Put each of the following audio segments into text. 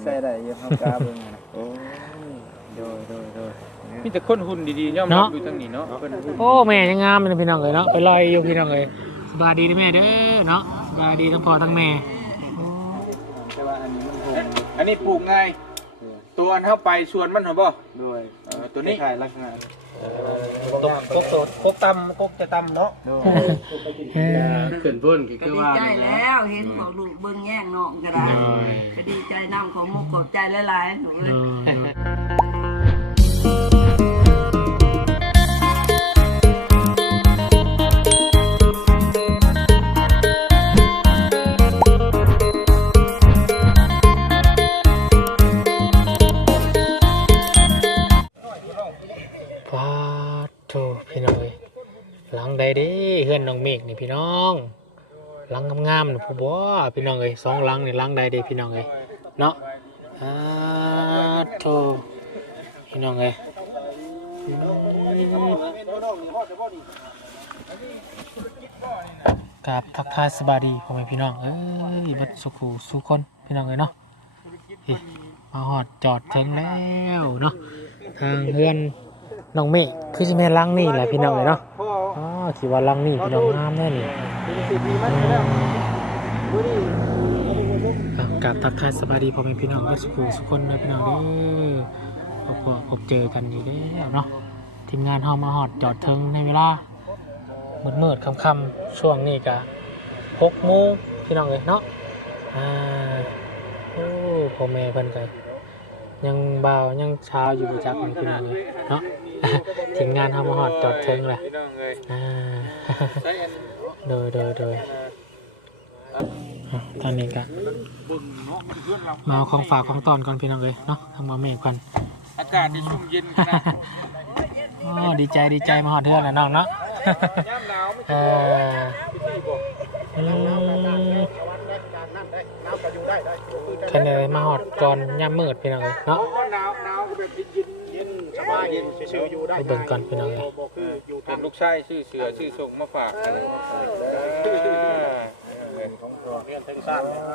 ใส่ได้เยอะเขากล้าเบิ่งนะโอ้โดยมีแต่คนหุ่นดีๆย่อมรับอยู่ทางนี้เนาะโอ้แม่ยังงามเลยพี่น้องเลยเนาะไปลอยอยู่พี่น้องเลยสบายดีนะแม่เด้อเนาะสบายดีทั้งพ่อทั้งแม่แต่ว่าอันนี้ปลูกง่ายตัวอันเข้าไปชวนมันเหรอบ่ด้วยตัวนี้ถ่ายลักษณะกกตำกกจะตำเนาะเกินพุ่นก็ดีว่าใจแล้วเห็นของลูกเบิ่งแย่งน้องก็ได้ก็ดีใจน้ำของมุกขอบใจหลายๆหนูเลยพี่น้องหลังใดเด้เฮือนน้องเมฆนี่พี่น้องหลังงามๆนี่ผู้บ่พี่น้องเอ้ย2หลังนี่หลังใดเด้พี่น้องเอ้ยเนาะโธ่พี่น้องเอ้ยกับทักทายสบายดีพ่อแม่พี่น้องเอ้ยบัดสุขสุขคนพี่น้องเอ้ยเนาะมาฮอดจอดถึงแล้วเนาะทางเฮือนน้องเมฆคือจะแม่ลังนี่แหละพี่น้องเลยเนาะคิดว่าลังนี่พี่น้องงามแน่นี่กับทักทายสบายดีพ่อแม่พี่น้องทุกคนนะพี่น้องเด้อพบเจอกันอยู่แล้วเนาะทีมงานเฮามาฮอดจอดถึงในเวลามืดค่ำๆช่วงนี้ก็6 โมงพี่น้องเลยเนาะโอ้พ่อแม่เพิ่นก็ยังบ่าวยังเช้าอยู่ประจักษ์พี่น้องเลยเนาะทีมงานทำมาหอดจอดเทิงแหละโดยตอนนี้ก็มาเอาของฝากของตอนก่อนพี่น้องเลยเนาะทางมาเมฆกันอากาศชุ่มเย็นขนาดดีใจมาหอดเทือนนะน้องเนาะแค่ไหนมาหอดก่อนย่ำมืดพี่น้องเลยเนาะไปเบิ่งก่อนพี่น้องเลยเป็นลูกชายชื่อเสือชื่อส่งมาฝากของพ่อเรียนเทิงสั้นเลย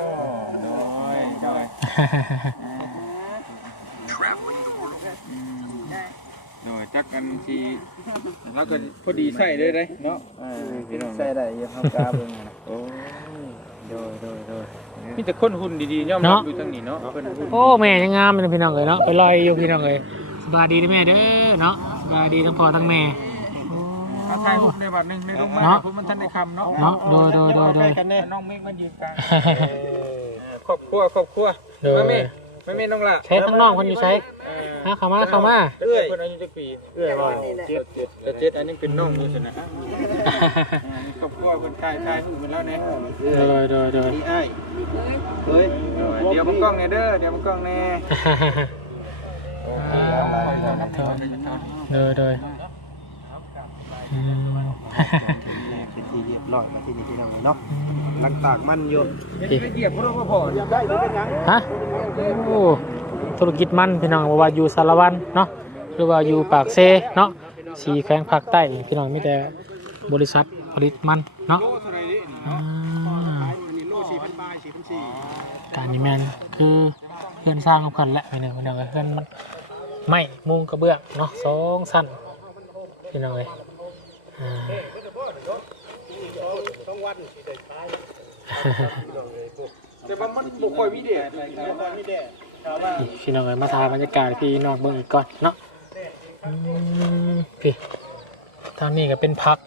โดยจักกันทีแล้วก็พอดีใส่ได้เนาะใส่ได้เยอะเขากล้าเบิ่งนะโอ้โดยมีแต่คนหุ่นดีๆย่อมรับอยู่ทางนี้เนาะโอ้แม่ยังงามเลยพี่น้องเลยเนาะไปลอยอยู่พี่น้องเลยสบายดีนะแม่เด้อเนาะสบายดีทั้งพ่อทั้งแม่เอาถ่ายรูปในบัตรหนึ่งในลงมาผมมันทันในคำเนาะโดยน้องเมฆมันยืนกลางครอบครัวไม่น้องละใช้ทั้งน้องคนอยู่ใช้เข้ามาเอื้อยคนอายุจะปีเอื้อยว่าเจ็ดอันนี้เป็นน้องมือชนะครอบครัวคนถ่ายรูปมันแล้วเนี่ยโดยนี่ไอ้เฮ้ยเดี๋ยวมันกล้องเนี่ยเด้อเดี๋ยวมันกล้องเนี่ยโดยที่เรียบร้อยมาที่นี่ที่นั่งเนาะหลังตากมันโยนเหยียบเขาต้องพอได้หรือเป็นยังฮะโอ้ธุรกิจมันพี่น้องว่าอยู่สารวันเนาะหรือว่าอยู่ปากเซเนาะสีแข้งภาคใต้พี่น้องไม่แต่บริษัทผลิตมันเนาะการนี้แมนคือเพื่อนสร้างกับกันแหละพี่น้องเพื่อนมันไม่มุงกระเบื้องเนาะ2 สั้นพี่น้องเลยแต่มันบุกคอยวิเดียพี่น้องเลยมาถ่ายบรรยากาศพี่น้องเบิ่งอีกก่อนเนาะพี่ทางนี้ก็เป็นพัก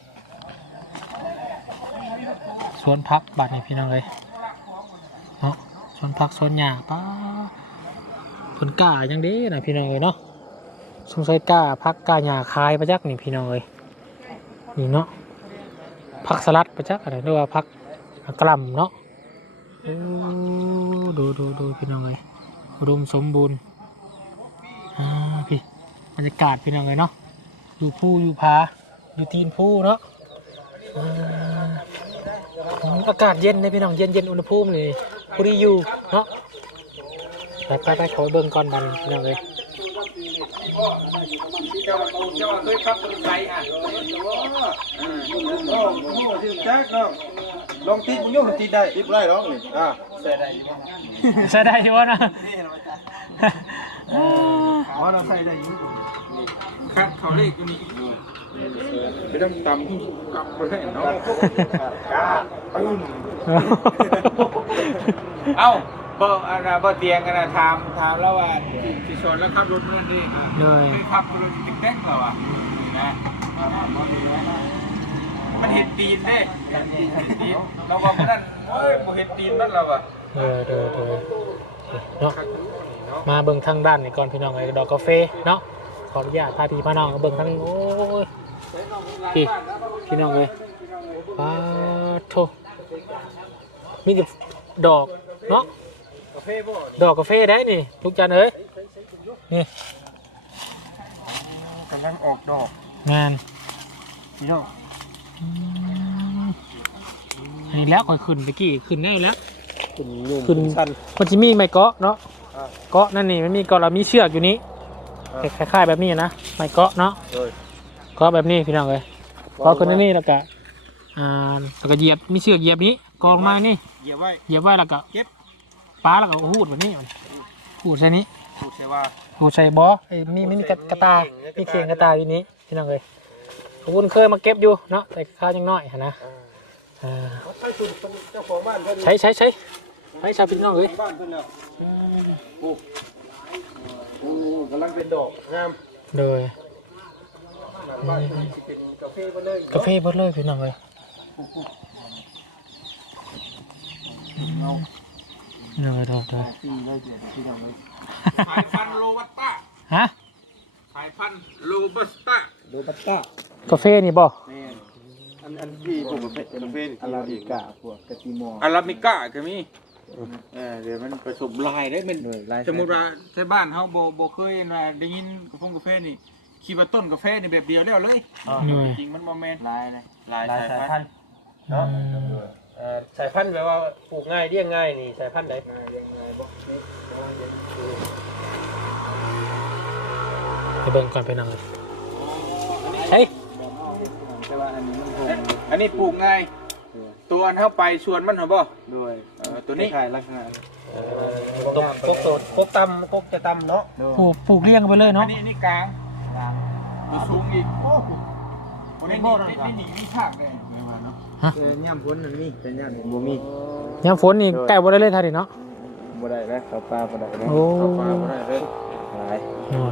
สวนพักบัดนี้พี่น้องเลยเนาะสวนพักสวนหญ้าป้าผลกล้ายังดีนะพี่น้องเลยเนาะสงสัยกล้าพักกล้าหญ้าคายประจักษ์นี่พี่น้องเลยนี่เนาะพักสลัดประจักษ์อะไรเรียกว่าพักกล่ำเนาะดูพี่น้องเลยอุดมสมบูรณ์พี่บรรยากาศพี่น้องเลยเนาะอยู่ภูอยู่ผาอยู่ตีนภูเนาะอากาศเย็นเลยพี่น้องเย็นอุณหภูมินี่พอดีอยู่เนาะไปขอเบิ่งก่อนบันพี่น้องเลยเจ้าเคยขับรถไฟอ่ะชื่อแจ็คเนาะลองติดมึงโยกติดได้หรอเสื้อได้อยู่บ่ใช้ได้อยู่วะนะนี่เราจ้ะอ๋อเราใส่ได้อยู่ครับเขาเลขอยู่นี่ไม่ต้องตำกลับไปเนาะกาเอ้าบ่บ่เตียงกันนะถามแล้วว่าที่ชนแล้วขับรถนั่นดิขับรถติ๊กแต๊กเหรอวะนะมันเห็นตีนเด้ตีนเราบอกว่านั่นเฮ้ยบ่เห็นตีนนั่นเราอ่ะเนาะมาเบิ่งทางด้านนี่ก่อนพี่น้องไอ้ดอกกาแฟเนาะขออนุญาตพาพี่น้องเบิ่งทางโอ้ยพี่น้องเลยปาโถมีแต่ดอกเนาะดอกกาแฟได้นี่ลูกจันเอ้ยนี่กำลังออกดอกงานพี่น้องอันนี้แล้วค่อยขึ้นตะกี้ขึ้นได้แล้วขึ้นชันมันจะมีไม้เกาะเนาะเกาะนั่นนี่มันมีเกาะเรามีเชือกอยู่นี้คล้ายๆแบบนี้นะไม้เกาะเนาะเกาะแบบนี้พี่น้องเลยเกาะขึ้นนี่แล้วก็แล้วก็เหยียบมีเชือกเหยียบนี้กองไม้นี่เหยียบไว้แล้วก็เก็บปลาแล้วก็หูดแบบนี้หูดใส่นี้หูดใส่ว่าหูดใส่บอมีกระตามีเข่งกระตาอยู่นี้พี่น้องเลยคุณเคยมาเก็บอยู่เนาะแต่ข้าวยังน้อยนะใช้ให้ชาวพี่น้องเลยโอ้กำลังเป็นดอกงามเลยกาแฟเบดเลยพี่น้องเลยสายพันโรบัสต้าฮะสายพันโรบัสต้ากาแฟนี่บ่อันที่พวกกาแฟอาราบิก้าพวกกะทิมออาราบิก้าก็มีเดี๋ยวมันผสมลายได้มันสมมุติว่าใช้บ้านเขาโบเคยนะได้ยินกาแฟนี่คิดว่าต้นกาแฟนี่แบบเดียวแล้วเลยจริงมันโมเมนต์ลายสายพันธุ์เนาะสายพันธุ์แปลว่าปลูกง่ายเลี้ยงง่ายนี่สายพันธุ์ไหนเลี้ยงง่ายบ่ไปเบิ่งก่อนไปนั่งเฮ้ยแต่ว่าอันนี้ปลูกง่ายตัวเข้าไปชวนมันเหรอบ่ด้วยตัวนี้ลักษณะกกตำกกจะตำเนาะปลูกเลี้ยงไปเลยเนาะอันนี้กลางสูงอีกโอ้นี่หนีนี่ฉากเลยย่ำฝนมันมีแต่ย่ำบ่มีย่ำฝนนี่แก้บ่ได้เลยท่าดิเนาะบ่ได้แล้วเขาปลาบ่ได้แล้วเขาปลาบ่ได้เลยหลาย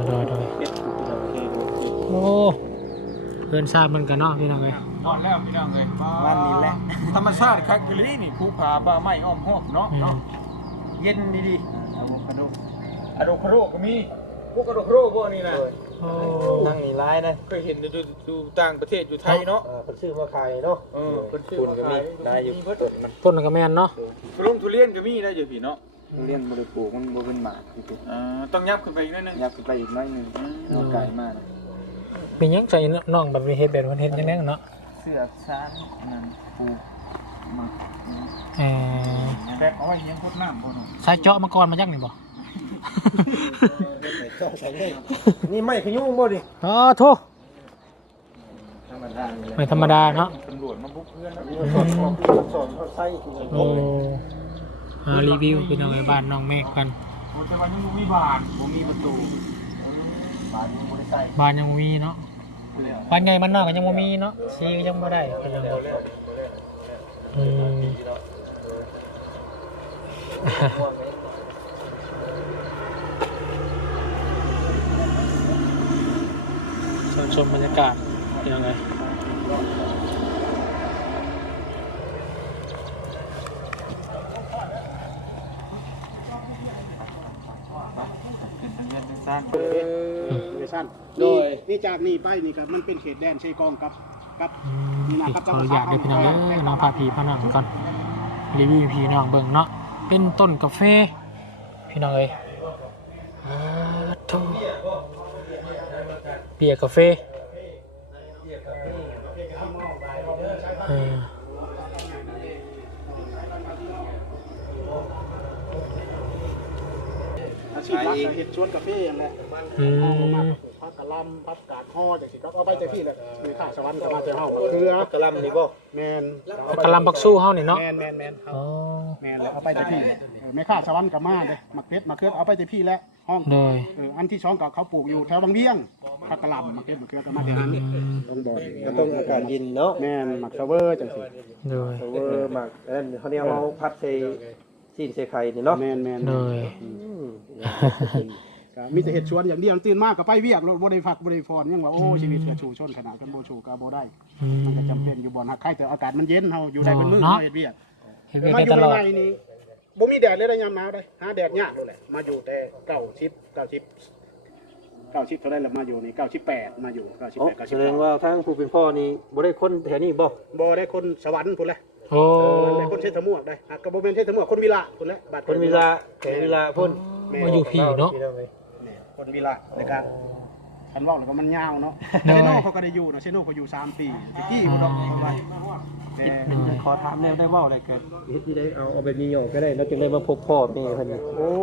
โอ้เพื่อนทราบมันกันเนาะพี่น้องเลยนอนแล้วพี่น้องเลยมันนี่แหละธรรมชาติคักกะลีนี่ภูผาป่าไม้อ้อมหอบเนาะเย็นดีอะโวคาโดก็มีพวกอะโวคาโดพวกนี้นะนั่งนี่ร้ายนะเคยเห็นดูต่างประเทศอยู่ไทยเนาะเพิ่นซื้อมาขายเนาะเพิ่นซื้อมาขายได้อยู่ต้นก็แม่นเนาะทุเรียนก็มีได้อยู่พี่เนาะทุเรียนบ่ได้ปลูกมันบ่เป็นหมากต้องยับขึ้นไปอีกนิดนึงยับขึ้นไปอีกน้อยนึงไกลมากเป็นยังใจน้องแบบมีเฮ็ดแบบมันเฮ็ดยังไงเนาะเสื้อซานนั่นปลูกมาแบกเอาไว้เลี้ยงพดน้ำพดสายเจาะมาก่อนมาจักนี่บ่นี่ไม่ขยุ่งบ่ดิอ๋อโธ่ไม่ธรรมดาเนาะตำรวจมาบุกเพื่อนสอนเขาใส่โอ้รีวิวพี่น้องไอ้บ้านน้องเมฆกันแต่ว่ายังมีบานมีประตูบ้านยังมีเนาะบ้านไงมันนอกก็ยังมีเนาะซียังไม่ได้ชมบรรยากาศยังไงโดยนี่จากนี่ไปนี่ครับมันเป็นเขตแดนใช้กองกับนี่นะครับขออนุญาตด้วยพี่น้องน้องพาพี่พาน้องก่อนรีวิวพี่น้องเบิ่งเนาะเป็นต้นกาแฟพี่น้องเลยเบียร์กาแฟชชีพรักเห็ดชวนกาแฟอย่างเงี้ยอืมพักกะลำพักกาดห่อจากสิก็เอาไปจากพี่เลยมีข้าวสวรรค์ก็มาจากเฮาเกลือกะลำนี่บ่แมนกะลำบักสู้เฮานี่เนาะแมนอ๋อแมนเอาไปจากพี่ไม่ข้าวสวรรค์ก็มาเลยมักเพชรมักเขือเอาไปจากพี่แล้วห้องโดยอันที่2ก็เขาปลูกอยู่แถวบางเวียงพักกะลำมักเพชรมักเขือก็มาจากนั้นต้องบอกก็ต้องอากาศเย็นเนาะแมนมักเซเวอร์จังสิโดยเวอร์มากเขาเนี่ยเอาพัดใส่ซีนใส่ไข่นี่เนาะแมนโดยก็มีแต่เห็ดชวนอย่างเดียวตื่นมากก็ไปเวียกรถบ่ได้พักบ่ได้พรยังว่าโอ้ชีวิตก็ชูชนขนาดกันบ่ชูก็บ่ได้อืมมันก็จำเป็นอยู่บ่อนหักไข่แต่อากาศมันเย็นเฮาอยู่ได้เป็นมื้อเนาะเฮาเฮ็ดเวียกเฮ็ดเวียกมาได้อยู่ตลอดในนี้บ่มีแดดเลยได้ยามหนาวได้หาแดดยากเลยแหละมาอยู่แต่90เท่าไรแล้วมาอยู่นี่98มาอยู่98 แสดงว่าทางผู้เป็นพ่อนี่บ่ได้คนแถวนี้บ่บ่ได้คนสวรรค์พุ่นแหละโอ้ได้คนเชษฐมวกได้หากก็บ่แม่นเชษฐมวกคนวิละพุ่นแหละบัดคนเวลาแข่งเวลาพุ่นมาอยู่พี่เนาะนี่คนวิละในการคันเว้าแล้วก็มันยาวเนาะเชโน่เขาก็ได้อยู่เนาะเชโน่เขาอยู่3 ปีตะกี้พุ่นเนาะเอาไว้แต่ขอถามแนวได้เว้าได้เกิดเฮ็ดที่ได้เอาแบบนี้หยอกก็ได้แล้วจึงได้มาพบพ่อแม่เพิ่นโอ้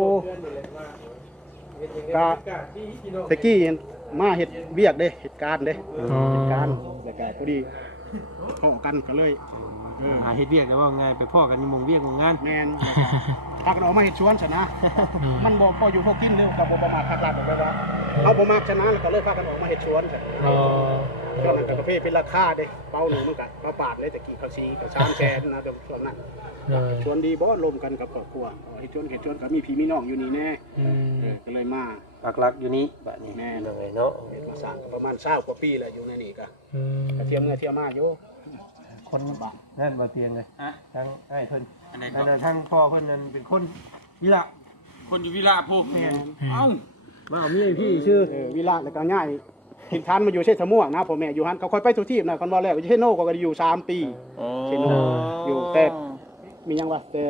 กะตะกี้มาเฮ็ดเวียกเด้เฮ็ดการเด้อ๋อเฮ็ดการแล้วก็พอดีพ้อกันก็เลยหาเฮ็ดเวียกก็ว่าง่ายไปพ่อกันอยู่หมองเวียกหมองงานแม่นถ้ากันออกมาเฮ็ดสวนซะนะ มันบ่พออยู่พอกินเร็วก็บ่ประมาทคักลาดดอกว่าเอาบ่มักซะนะแล้วก็เลยพากันออกมาเฮ็ดสวนซะอ๋อช่วงนั้นก็กาแฟเป็นราคาเด้เป้าหนึงมันก็มาปาดเลยตะกี้เขาซีก็3แสนนะแต่ช่วงนั้นโดยสวนดีบ่รวมกันกับครอบครัวเฮ็ดสวนก็มีพี่มีน้องอยู่นี่แน่อืมก็เลยมาปักหลักอยู่นี้บัดนี้แม่ยังไงเนาะเฮ็ดมาสร้างก็ประมาณ20กว่าปีแล้วอยู่ในนี่ก็อืมกระเทียมเงยเทียมมาอยู่คนบ้านนั่นบ่เตียงเลยทั้งไอ้เพิ่นอันไหนนั่ก็นทั้งพ่อเพิ่นนั่นเป็นคนนี่ล่ะคนอยู่วิลาพวกเอ้ามาเอาเมียพี่ชื่อวิลาแล้วก็ง่ายถิ่นฐานมาอยู่เชษฐม่วงนะพ่อแม่อยู่หันเขาค่อยไปทุกที่นะคนว่าแล้วอยู่เชษโน่ก็อยู่3 ปีเชษโน่อยู่แต่มียังวะแต่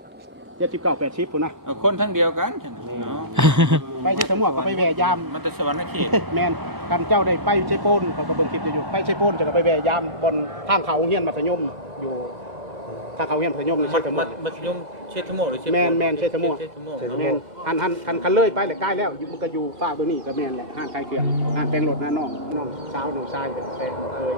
79 80พุ่นนะคนทั้งเดียวกันเนาะไปเชษฐม่วงก็ไปแวะยามมันจะสวรรค์เขตแม่นกันเจ้าได้ไปเชษโปนก็เบิ่งคลิปอยู่ไปเชษโปนจะก็ไปแวะยามบนทางเขาโรงเรียนมัธยมอยู่ทางเขาโรงเรียนมัธยมในเชษฐม่วงมันยมเชษฐโมหรือเชษแม่นเชษฐม่วงแม่นหันเลยไปแหละใกล้แล้วอยู่มันก็อยู่ฝ้าตัวนี้ก็แม่นแหละห้างขายเครื่องห้างแต่งรถนะน้องสาวน้องชายเป็นแฟนเลย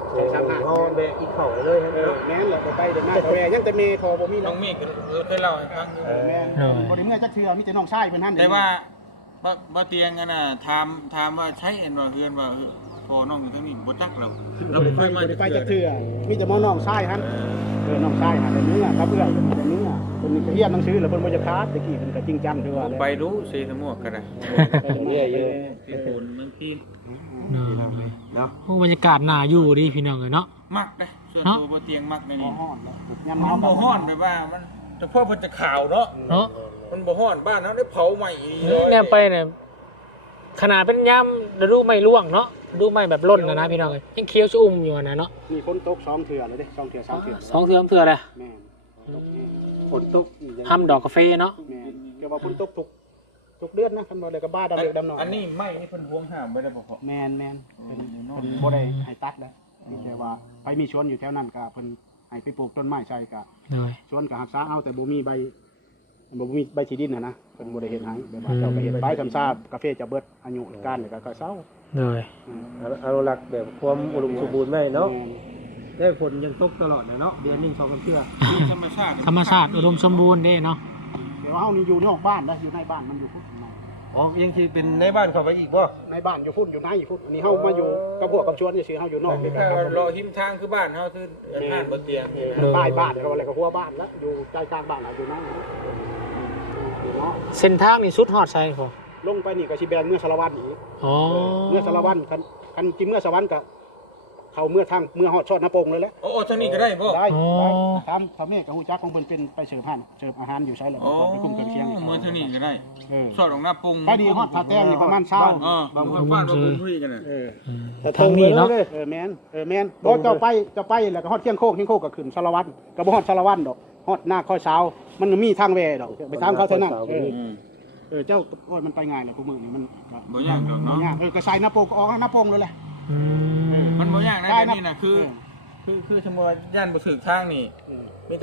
2-3 เฮาแบกอีกเข้าเลยฮะเนาะแม่นแหละไปเดี๋ยวมาแม่ยังแต่เมย์ทอบ่มีน้น้ออง งมีเคยเล่าให้ฟังแม่นบ่ได้เมื่อจักเทื่อมีแต่น้องชายเพิ่นหั่นแต่ว่าบ่เตียงกันน่ะถามว่าใช้เอ็นว่าเฮือนว่าพอน้องอยู่ทางนี้บ่จักเราบ่เคยมาบ่ได้ไปจักเทื่อมีแต่หมอน้องชายหั่นน้องชายหั่นแต่เนื้อกับเอื้อยแต่เนื้อเพิ่นก็เรียนหนังสือแล้วเพิ่นบ่จะคาดตะกี้เพิ่นก็จริงจังคือว่าไปรู้เชษฐโมก็ได้เรื่อยเยอะที่โคนเมืองจีนเนาะโอ้บรรยากาศน่าอยู่ดีพี่น้องเลยเนาะมักได้ส่วนตัวบ่เตียงมักในบ่นี่ฮ้อนแล้วยามหมันนาวบ่ฮ้อนแบบว่ามันแต่พ่อเพิ่นจะข่าวเนาะเนาะมันบ่ฮ้อนบ้านเฮาได้เผาใหม่อีเลยแนวไปเนี่ยขนาดเป็นย่ำฤดูไม่ร่วงเนาะฤดูไม่แบบล่นนะพี่น้องเลยยังเคี้ยวชุ่มอยู่นะเนาะมีฝนตก2เทื่อเลยเด้2เทื่อ3เทื่อ 2 เทื่อ3เทื่อเลยแม่นฝนตกห้ำดอกกาแฟเนาะแม่นเกี่ยวว่าฝนตกทุกเดือนนะคันบ่ได้ก็บ้าดำเล็กดำน้อยอันนี้ไม้นี่เพิ่นห่วงห้ามไว้ได้บ่พอแม่นเพิ่นบ่ได้ให้ตัดแล้วมีแต่ว่าไปมีสวนอยู่แถวนั้นก็เพิ่นให้ไปปลูกต้นไม้ใส่ก็เลยสวนก็รักษาเอาแต่บ่มีใบที่ดินนะเพิ่นบ่ได้เฮ็ดให้แบบว่าเจ้าก็เฮ็ดใบคำซากาแฟจะเบิดอายุการแล้วก็เซาเลยอนุรักษ์แบบความอุดมสมบูรณ์ไว้เนาะได้ฝนยังตกตลอดเนาะเดือนนึง2-3เทื่อธรรมชาติธรรมชาติอุดมสมบูรณ์เด้เนาะเดี๋ยวเฮานี่อยู่นอกบ้านนะอยู่ในบ้านมันอยู่พุ่นอ๋อยังสิเป็นในบ้านเข้าไปอีกบ่ในบ้านอยู่พุ่นอยู่ในพุ่นอันนี้เฮามาอยู่กับพวกกับชวนซื่อๆเฮาอยู่นอกนี่ถ้าครับรอหิมทางคือบ้านเฮาคือบ้านบ่เตียงป้ายบ้านเขาอะไรก็หัวบ้านแล้วอยู่ใจกลางบ้านอยู่นั่นเนาะเส้นทางนี่สุดฮอดใช่พอลงไปนี่ก็สิแบนเมื่อสารวัตรอีกอ๋อเมื่อสารวัตรคันกินเมื่อสารวัตรก็เขาเมื่อทางเมื่อฮอดชอดน้าโป่งเลยแหละโอ้ทางนี้ก็ได้บ่ได้ทำเมฆกับฮู้จักของเพิ่นเป็นไปเสิร์ฟอาหารอยู่ไสแล้วโอ้ไปคุมเครื่องเคียงเมื่อทางนี้ก็ได้เออสอดออกหน้าปรุงไปดีฮอดท่าแต้มนี่ประมาณ20 บางคนบ้านบ่บุญคุยกันน่ะทางนี้เนาะแม่นบ่เจ้าไปแล้วก็ฮอดเคียงโคกก็ขึ้นสารวัตรก็บ่ฮอดสารวัตรดอกฮอดหน้าค่อยเช้ามันมีทางแวดอกไปตามเขาเท่านั้นเจ้าโอ้ยมันไปง่ายแหละพวกมื้อนี่มันก็บ่ยากดอกเนาะก็ใส่หน้าโป่งก็ออกหน้าโป่งเลยแหละอืมมันบ่ยากนะเดี๋ยวนี้น่ะคือสมมุติว่าย่านบ่ถึกทางนี่มีแต่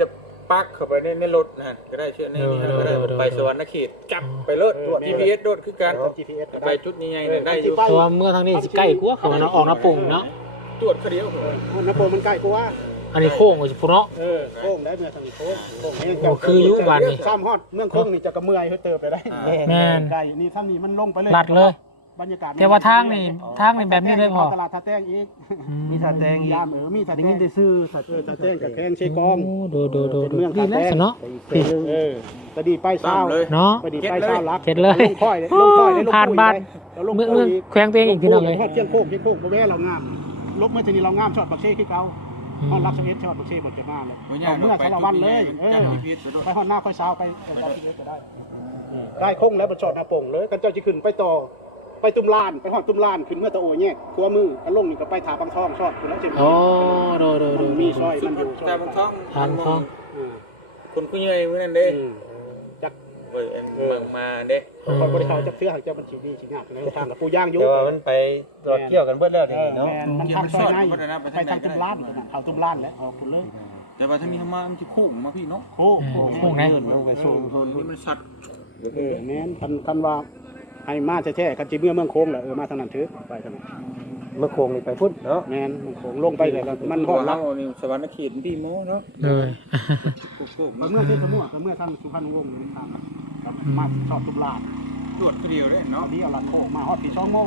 ปักเข้าไปในรถนะก็ได้เชื่อในนี้ก็ได้ไปสวรรค์เขตจับไปเลิศตรวจ GPS โดดคือการ GPS ไปจุดนี้ไงได้อยู่เพราะว่าเมื่อทางนี้สิใกล้กว่าเขาเนาะออกน้ำปุ่งเนาะตรวจคดีเอาน้ำโปมันใกล้กูว่าอันนี้โค้งว่าสิพุ่นเนาะโค้งได้เมื่อทางนี้โค้งโอ้คืออยู่บ้านนี่ข้ามฮอดเมืองโค้งนี่จะกระเมื่อยเติบไปได้แม่นไกลนี่ท่านนี่มันลงไปเลยลัดเลยบรรยากาศแต่ว่าทางนี่แบบนี้เลยพอตลาดท่าแต้งอีกมีท่าแตงอีกยามมีท่าได้แต้ยิงนแต่ชื่อท่าท่าแต้งกับแข้งเชกองโอ้โดดีแล้วเนาะไปอีกเส้นหนึงตะดีไปเช้าเลยเนาะไปดีไปเช้ารักเข็ดเลยลงค่อยลงค่อยได้ลงผ่านบ้านแล้วลงเมื่อแขวงตัวเองอีกพี่น้องเลยฮอดเที่ยงโค้งบ่แว่เรางามลบเมื่อทีนี้เรางามช็อตบักเซ่คือเก่าฮอดรักสมิธช็อตบักเซ่บ่จะมาเลยเมื่อสารวันเลยไปฮอดหน้าค่อยเช้าไปรักสมิธก็ได้ได้โค้งแล้วบ่ช็อตหน้าโป่งเลยกันเจ้าสิขึ้นไปต่อไปตุ้มลานไปฮอดตุ้มลานขึ้นเมื่อตะโอแยกขัวมือกันลงนี่ก็ไปถาบางช่องช็อตพุ่นแล้วจังโอ้โดมีซอยมันอยู่แต่บางท้องทางท้องคนผู้ใหญ่มื้อนั้นเด้จักเบิ่งมาเด้คอยบริเขาจักเสื้อหากเจ้ามันสิดีสิงามในทางกับปูย่างอยู่แต่ว่ามันไปตรวจเกี่ยวกันเบิดแล้วนี่เนาะมันทางซอยในไปทางตุ้มล้านเอาตุ้มล้านแล้วเอาพุ่นเลยแต่ว่าถ้ามีธรรมะมันสิโค้งมาพี่เนาะโค้งโค้งนะมันก็สูงคนนี่มันสัตว์แม่นคันว่าให้มาแท้ๆกันจิเมื่อเมืองโค้งแหละมาทางนั้นถือไปทางนั้นเมื่อโคงนี่ไปพุ่นเนาะแม่นเมืองโค้งลงไปเลยแล้วมันฮอดรักนี่สวรรค์เขตพี่โมเนาะเลยไปเมื่อเทศมั่วไปเมื่อทางสุพรรณวงศ์ทางมาชอบตุ้มล้านตรวจคนเดียวเด้เอาเนาะดีเอาหลักโค้งมาฮอดที่2 โมง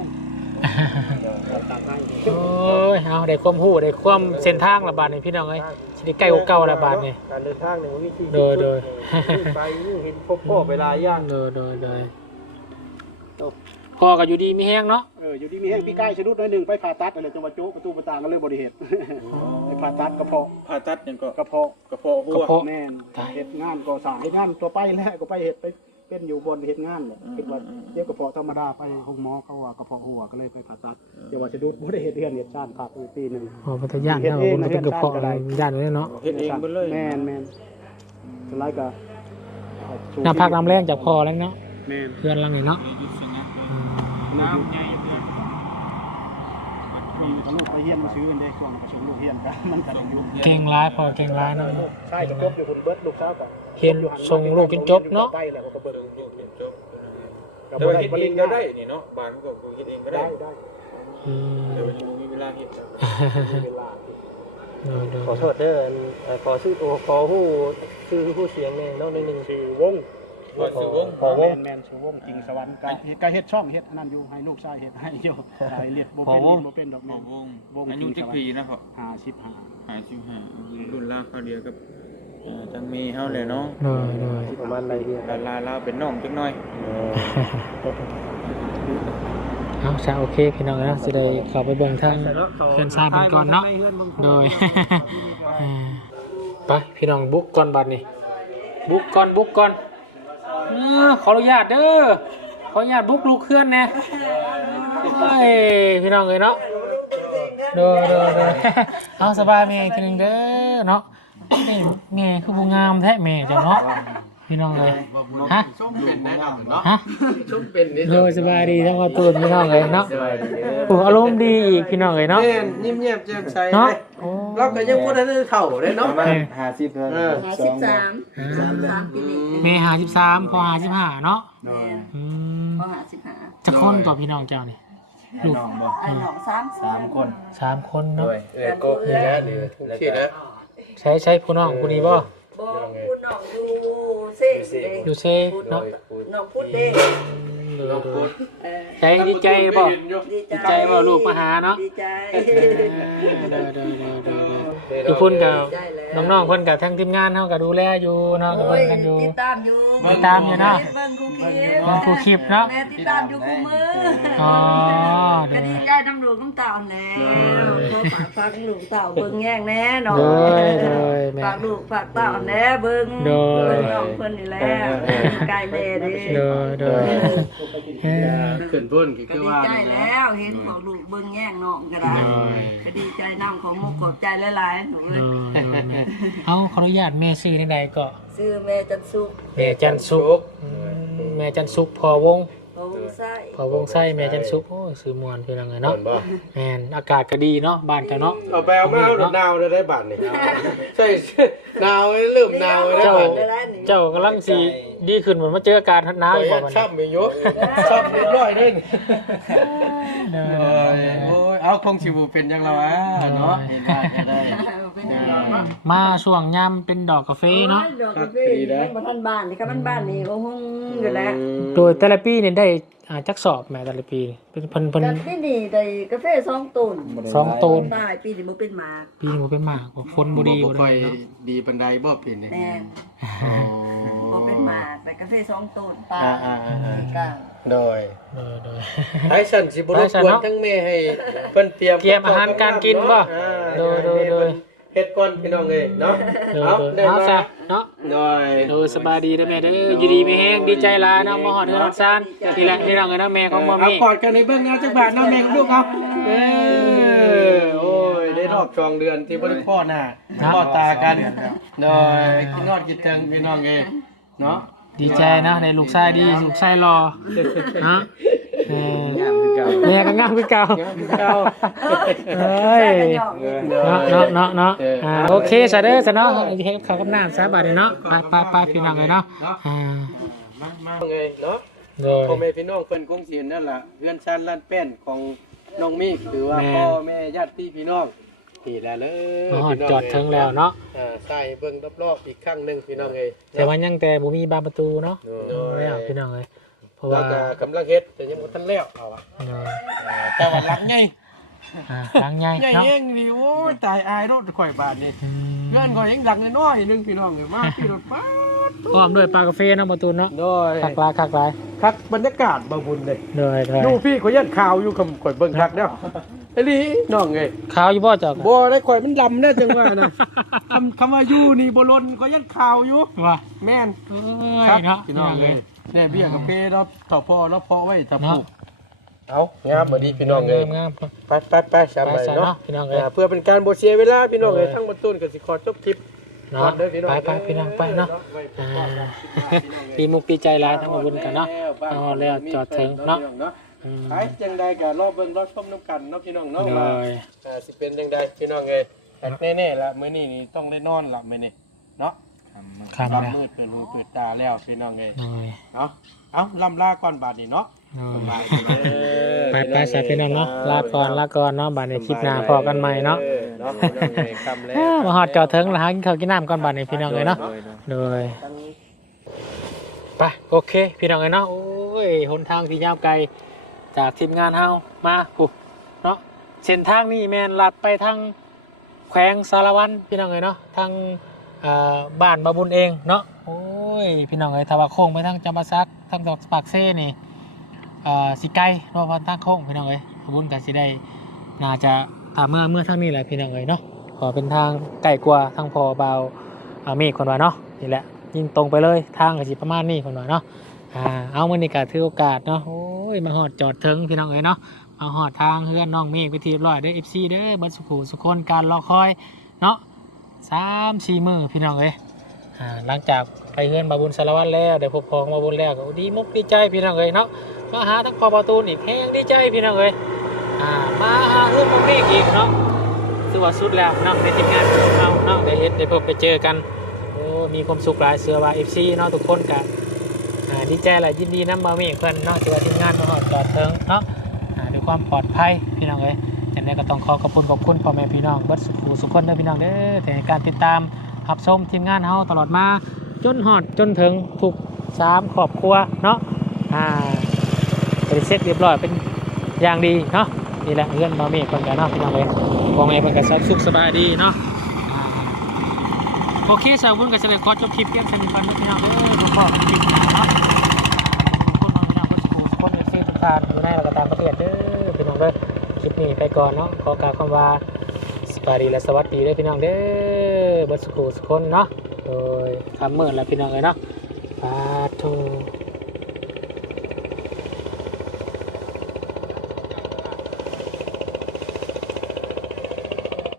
โอ้ยเอาได้ความรู้ได้ความเส้นทางละบาดนี่พี่น้องเอ้ยสิได้ใกล้กว่าเก่าละบาดนี่การเดินทางนี่มันมีที่โดยไปเห็นพบพ่อไปหลายอย่างโดยพ่อก็อยู่ดีมีแห้งเนาะอยู่ที่มีแห้งพี่ใกล้ชะดุดน้อยนึงไปผ่าตัดอะไรจังหวัดโจ๊กประตูประตางก็เลยบ่ได้เฮ็ดไปผ่าตัดกระเพาะผ่าตัดยังก็กระเพาะกระเพาะหัวแม่นเฮ็ดงานก่อสร้างเฮ็ดงานตัวไปแล้วก็ไปเฮ็ดไปเป็นอยู่บนเฮ็ดงานแหละคิดว่าเดี๋ยวกระเพาะธรรมดาไปห้องหมอเขาว่ากระเพาะหัวก็เลยไปผ่าตัดเดี๋ยวว่าจะดูบ่ได้เฮ็ดเรือนเฮ็ดชาติพักอยู่ปีนึงพอพัทยาเนาะคนเป็นกระเพาะย่านเลยเนาะเฮ็ดเองเบิดเลยแม่นสุดท้ายก็น้ำพักน้ำแรงจากพอแล้วเนาะแม่นเพื่อนหลังนี่เนาะหยุดสงัดน้ำใหญ่เพื่อนมีทั้งลูกไปเฮียนมาซื้อกันได้ช่วงประชุมลูกเฮียนกันมันกันอยู่เก่งร้ายพอเก่งร้ายเนาะใช่จะจบอยู่คุณเบิร์ดลูกสาวกับเห็นส่งลูกจนจบเนาะไปแหละก็เบิร์ดลูกเป็นจบแต่ว่าเฮ็ดเองก็ได้นี่เนาะบ้านมันก็เฮ็ดเองก็ได้ได้แต่ว่ายังมีเวลาเฮ็ดเวลาขอโทษเด้อขอชื่อตัวขอฮู้ชื่อผู้เสียงแน่เนาะนิดนึงชื่อวงก็สิวงขอวงแมนชื่อวงจริงสวรรค์ก็เฮ็ดช่องเฮ็ดอันนั้นอยู่ให้ลูกชายเฮ็ดให้อยู่ให้เรียดบ่เป็นดอกหมแม่อวงอายุจักปีนะครับ 55 รุ่นราวคราวเดียวกับจังมีเฮาเลยเนาะประมาณไรเดียวดาราลาวเป็นน้องจักหน่อยเอาซะโอเคพี่น้องนะสิได้เข้าไปเบิ่งทางเพื่อนทราบเป็นก่อนเนาะโดยไปพี่น้องบุกก่อนบัดนี้บุกก่อนขออนุญาตเด้อขออนุญาตบุกลูกเคลื่อนแน่เฮ้ยพี่น้องเอ้ยเนาะโดยเอาสบายแม่อีกทีนึงเด้อเนาะนี่แม่คือผู้งามแท้แม่เจ้าเนาะพี่น้องเลยฮะฮะโดยสบายดีทั้งวันตูนพี่น้องเลยเนาะโอ้อารมณ์ดีอีกพี่น้องเลยเนาะยิ้มแจ่มใสเนาะเราก็ยังพูดได้เท่าได้เนาะประมาณ50 53ปีนี้เมย์53พอ55เนาะแม่อืมก็55 จะคนต่อพี่น้องเจ้านี่ลูกไอ้น้อง3 คน 3คนเนาะก็นี่นะหรือชื่อนะใช้ผู้น้องผู้นี้บ่บ่พูดน้องอยู่เซ่เด้ดูเซเนาะน้องพูดเด้ใจดีใจบ่ดีใจใจบ่ลูกมาหาเนาะดีใจอยู่พุ่นกับน้องๆเพิ่นกับทั้งทีมงานเฮาก็ดูแลอยู่เนาะก็โอ้เบิ่ยงกันอยู่ติดตามอยู่ติดตามอยู่เนาะเบิ่งคู่คลิปเบิ่งคู่คลิปเนาะแม่ติดตามอยู่คู่มืออ๋อก็ดีใจน้ำลูกน้ำเต่าแล้วขอฝากลูกเต่าเบิ่งแย่งแน่นอนเลยแม่ฝากลูกฝากเต่าแน่เบิ่งโดยเบิ่งน้องเพิ่นนี่แหละไกลแม่เด้โดยขึ้นพุ่นก็คือดีว่าใจแล้วเห็นของลูกเบิ่งแย่งน้องก็ได้ก็ดีใจน้ำของมุกขอบใจหลายๆหนูเอ้ยเอาขออนุญาตแม่ชื่อใดๆก็ซื้อแม่จันสุกแม่จันสุกแม่จันสุกพอวงพอวงไส้พอวงไส้แม่จันซุปโอ้ยซื้อมวนพี่น้องเอ้ยเนาะแม่นอากาศก็ดีเนาะบ้านเจ้าเนาะเอาไปเอามาเอาหนาวได้บาทนี่ใช่หนาวเริ่มหนาวได้เจ้าบาทเจ้ากำลังสิดีขึ้นเหมือนมาเจออากาศหนาวอีกบ่บัดนี้ช้ำไปอยู่ช้ำเรียบร้อยเด้โอ้ยเอาคงสิบ่เป็นจังแล้วเนาะเห็นได้มาช่วงยามเป็นดอกกาแฟเนาะดอกกาแฟบ่ทันบ้านนี่ก็บ้านนี่ก็ห้องอยู่แล้วโดยแต่ละปีเนี่ยได้จักสอบแม่แต่ละปีเป็นเพิ่นกันนี่ได้กาแฟ2ต้น 2ต้นตายปีนี้บ่เป็นหมากปีนี้บ่เป็นหมากบ่ฝนบ่ดีบ่บ่ค่ได้อยเนาะดีปานใดบ่เป็นนี่แม่นบ่เป็นหมากแต่กาแฟ2ต้นตาอ่าก็โดยโดยให้ฉันสิบ่รบกวนทั้งแม่ให้เพิ่นเตรียมเตรียมอาหารการกินบ่โดยเฮ็ดก่อนพี่น้องเอ้ยเนาะเอาซะเนาะโดยโดยสบายดีเด้อแม่เด้ออยู่ดีมีแฮงดีใจหลายเนาะมาฮอดเฮือนฮอดซานนี่แหละนี่น้องเอ้ยเนาะแม่ของบ่เอามีกอดกันในเบื้องหน้าจักบาทเนาะแม่กับลูกเอาโอ้ยได้รอบ2เดือนที่บ่ได้พ่อหน้าพ่อตากันโดยกินนอดกินเทิงพี่น้องเอ้ยเนาะดีใจนะได้ลูกชายดีลูกชายรอเนาะแม่ก็งามคือเก่าเอ้ยเนาะโอเคซะเด้อซะเนาะเฮ็ดข้าวกับน้ำซะบัดนี้เนาะไปพี่น้องเอ้ยเนาะมาเอ้ยเนาะโดยพ่อแม่พี่น้องเพิ่นคงสิเห็นนั่นล่ะเฮือนชั้นล้านแป้นของน้องมีคือว่าพ่อแม่ญาติพี่น้องนี่แหละเลยมาฮอดจอดถึงแล้วเนาะใส่เบิ่งรอบๆอีกครั้งนึงพี่น้องเอ้ยแต่ว่ายังแต่บ่มีบานประตูเนาะแล้วพี่น้องเอ้ยเพราะว่าว่าก็กำลังเฮ็ดแต่ยังบ่ทันแล้วเอาแต่ว่าหลังใหญ่หลังใหญ่ใหญ่เนาะเองนี่โอ้ยตายอายรถข่อยบาดนี่เพื่อนข่อยยังดังน้อยๆนึงพี่น้องเอ้ยมาพี่รถป๊าดพร้อมด้วยปลากาแฟเนาะประตูเนาะโดยคักหลายคักบรรยากาศบ่บุญเลยโดยดูพี่ข่อยยันข่าวอยู่คำข่อยเบิ่งคักแล้วไอ้ลีน้องเอ้ยขาวอยู่บ่เจ้าบ่ได้ข่อยมันดำแน่จังว่านะคำว่าอยู่นี่บ่ล้นข่อยยันข่าวอยู่ว่าแม่นเอ้ยเนาะพี่น้องเอ้ยเนี่ยเบี้ยกับเพเนาะต่อพ่อเนาะเพาะไว้ถ้าปลูกเอางามบ่ดีพี่น้องเอ้ยงามไปสบายไปเนาะเนาะพี่น้องเอ้ยเพื่อเป็นการบ่เสียเวลาพี่น้องเอ้ยทั้งบนต้นก็สิขอจบคลิปเนาะไปพี่น้องไปเนาะดีมุกดีใจหลายทั้งหมดกันเนาะเอาแล้วจอดถึงเนาะใครจังใดก็รอเบิ่งรอชมนํกันเนาะพี่น้องเนาะโดว่าย สิเป็นจังใดพี่น้องเอ้ยแน่ๆละมื้อนี้นี่ต้องได้นอนละมื้อนี้เนาะคำแล้วมืดเปิดหูเปิดตาแล้วพี่น้องเอ้ยโดยเอาลำลาก่อนบาดนี้เนาะไปซะพี่น้องเนาะลาก่อนเนาะบัดนี้คลิปหน้าพอกันใหม่เนาะคำแล้วมาฮอดจอดถึงแล้วหากินข้าวกินน้ำก่อนบัดนี้พี่น้องเอ้ยเนาะโดยไปโอเคพี่น้องเอ้ยเนาะโอ้ยหนทางที่ยาวไกลจากทีมงานเฮามาปุ๊บเนาะเส้นทางนี้แม่นลัดไปทางแขวงสารวันพี่น้องเอ้ยเนาะทางบ้านบาบุญเองเนาะโอ้ยพี่น้องเอ้ยถ้าว่าโค้งไปทางจำปาสักทางดอกปากเซ่นี่สิไกลเพราะว่าทางโค้งพี่น้องเอ้ยบาบุญก็สิได้น่าจะถ้าเมื่อทางนี้แหละพี่น้องเอ้ยเนาะขอเป็นทางไกลกว่าทางพอเบาเมฆคนว่าเนาะนี่แหละยิ่งตรงไปเลยทางก็สิประมาณนี้คนว่าเนาะเอามื้อนี้ก็ถือโอกาสเนาะโอ้ยมาฮอดจอดถึงพี่น้องเอ้ยเนาะมาฮอดทางเฮือนน้องเมฆไปที่เรียบร้อยเด้อ FC เด้อเบิดสุขคนการรอคอยเนาะ3-4 มื้อพี่น้องเอ้ยหลังจากไปเฮือนบาบุญสารวัตรแล้วได้พบพ้องบาบุญแล้วก็ดีมุกดีใจพี่น้องเอ้ยเนาะมาหาทั้งพอประตูอีกแฮงดีใจพี่น้องเอ้ยมาหาเฮือนน้องเมฆอีกเนาะถือว่าสุดแล้วเนาะในทีมงานของเราเนาะได้เฮ็ดได้พบไปเจอกันโอ้มีความสุขหลายเสือว่า FC เนาะทุกคนก็ดีใจหลายยินดีนำบาเมฆเพิ่นเนาะที่ว่าทีมงานมาฮอดจอดถึงเนาะด้วยความปลอดภัยพี่น้องเอ้ยจังได๋ก็ต้องขอบคุณพ่อแม่พี่น้องเบิดสุขคนเด้อพี่น้องเด้อแต่ในการติดตามรับชมทีมงานเฮาตลอดมาจนฮอดจนถึงทุก3ครอบครัวเนาะบริเสร็จเรียบร้อยเป็นอย่างดีเนาะนี่แหละเรื่องบาเมฆเพิ่นก็เนาะพี่น้องเอ้ยพ่อแม่เพิ่นก็สุขสบายดีเนาะโอเคสาวบุญก็จะได้ขอจบคลิปเพียงเท่านี้ก่อนนะพี่น้องเด้อทุกคนคลิปหน้าเนาะทุกคนพี่น้องทุกคนFC ทุกท่านอยู่ในและก็ต่างประเทศเด้อพี่น้องเด้อคลิปนี้ไปก่อนเนาะขอกล่าวคำว่าสวัสดีและสวัสดีเด้อพี่น้องเด้อเบิดสุขคนเนาะโดยคำเมื่อแล้วพี่น้องเอ้ยเนาะสาธุ